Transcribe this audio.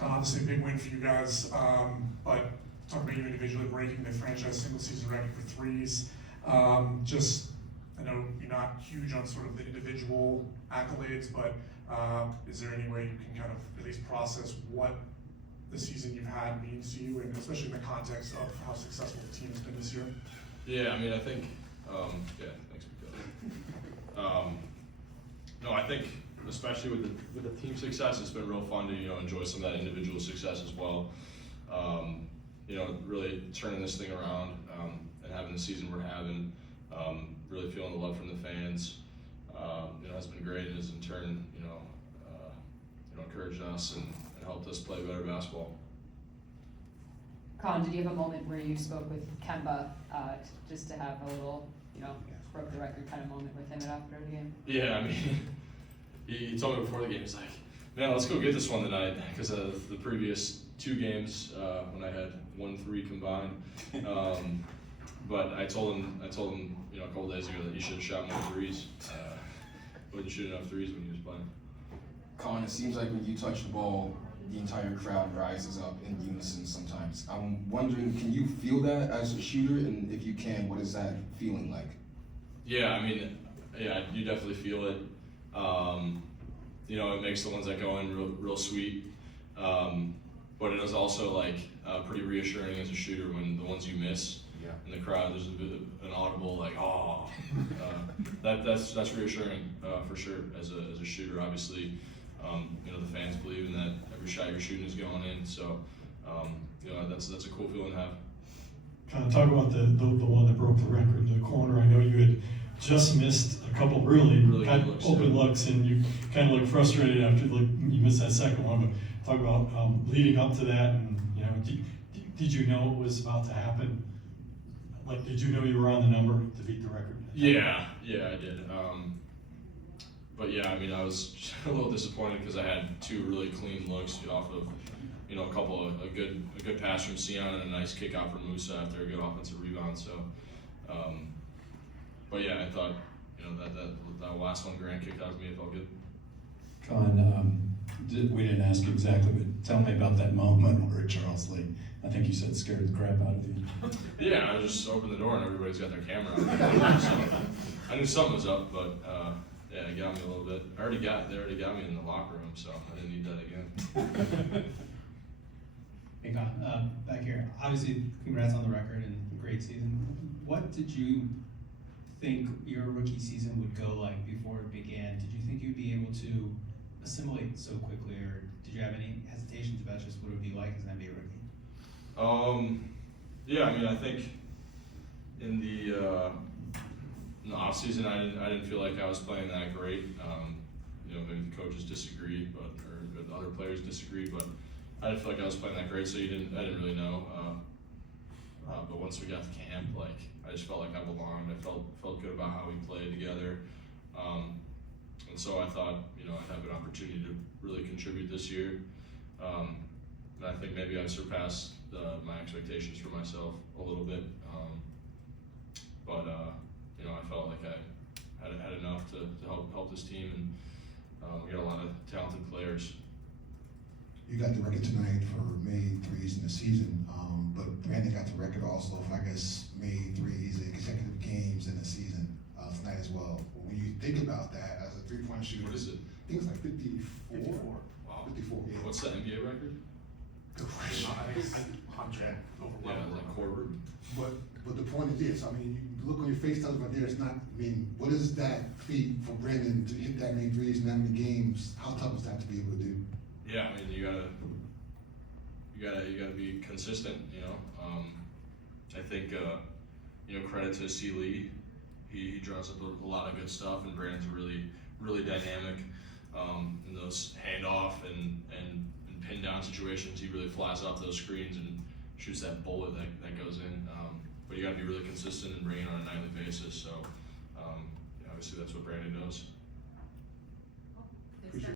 Obviously a big win for you guys, but talk about you individually breaking the franchise single season record for threes. Just, I know you're not huge on sort of the individual accolades, but is there any way you can kind of at least process what the season you've had means to you, and especially in the context of how successful the team has been this year? Yeah, I mean, I think, yeah, thanks, Miguel. No, I think especially with the team success, it's been real fun to, enjoy some of that individual success as well. Really turning this thing around, and having the season we're having, really feeling the love from the fans, has been great, and has in turn, encouraged us and helped us play better basketball. Colin, did you have a moment where you spoke with Kemba, just to have a little, broke the record kind of moment with him after the game? Yeah, I mean, he told me before the game, he's like, man, let's go get this one tonight, because of the previous 2 games when I had 1-3 combined. But I told him, a couple days ago that he should have shot more threes. Wouldn't shoot enough threes when he was playing. Colin, it seems like when you touch the ball, the entire crowd rises up in unison sometimes. I'm wondering, can you feel that as a shooter? And if you can, what is that feeling like? Yeah, I mean, you definitely feel it. It makes the ones that go in real sweet. But it is also pretty reassuring as a shooter when the ones you miss in the crowd, there's a bit of an audible oh. That's reassuring for sure as a shooter. Obviously, the fans believe in that every shot you're shooting is going in. So that's a cool feeling to have. Kind of talk about the one that broke the record, the corner. I know you had just missed a couple really kind of open looks, and you kind of looked frustrated after you missed that second one. But talk about leading up to that, and did you know it was about to happen? Did you know you were on the number to beat the record? Yeah, I did. But yeah, I mean, I was a little disappointed because I had 2 really clean looks off of, a good pass from Sion and a nice kick out from Musa after a good offensive rebound. So, but yeah, I thought, that last one Grant kicked out to me, it felt good. Colin, we didn't ask you exactly, but tell me about that moment where Charles Lee, I think you said, scared the crap out of you. Yeah, I just opened the door and everybody's got their camera on. So I knew something was up, but yeah, it got me a little bit. They already got me in the locker room, so I didn't need that again. Hey, Colin, back here. Obviously, congrats on the record and a great season. What did you think your rookie season would go like before it began? Did you think you'd be able to assimilate so quickly, or did you have any hesitations about just what it would be like as an NBA rookie? Yeah, I mean, I think in the off season, I didn't feel like I was playing that great. Maybe the coaches disagreed, or the other players disagreed, but I didn't feel like I was playing that great. So I didn't really know. But once we got to camp, I just felt like I belonged. I felt good about how we played together. And so I thought, I'd have an opportunity to really contribute this year. And I think maybe I surpassed my expectations for myself a little bit. But I felt like I had enough to help this team, and we got a lot of talented players. You got the record tonight for made threes in the season, but Brandon got the record also for, made threes in consecutive games in the season tonight as well. When you think about that as a three-point shooter, What is it? I think it's like 54. Wow. 54, yeah. What's the NBA record? Good question. 100 Yeah, Corbett. But the point is this, you look on your face, tells right there, it's not, what is that feat for Brandon to hit that many threes in that many games? How tough is that to be able to do? Yeah, you gotta be consistent. I think credit to C. Lee. He draws up a lot of good stuff, and Brandon's really dynamic in those handoff and pin down situations. He really flies off those screens and shoots that bullet that goes in. But you gotta be really consistent and bring it on a nightly basis. So obviously that's what Brandon does.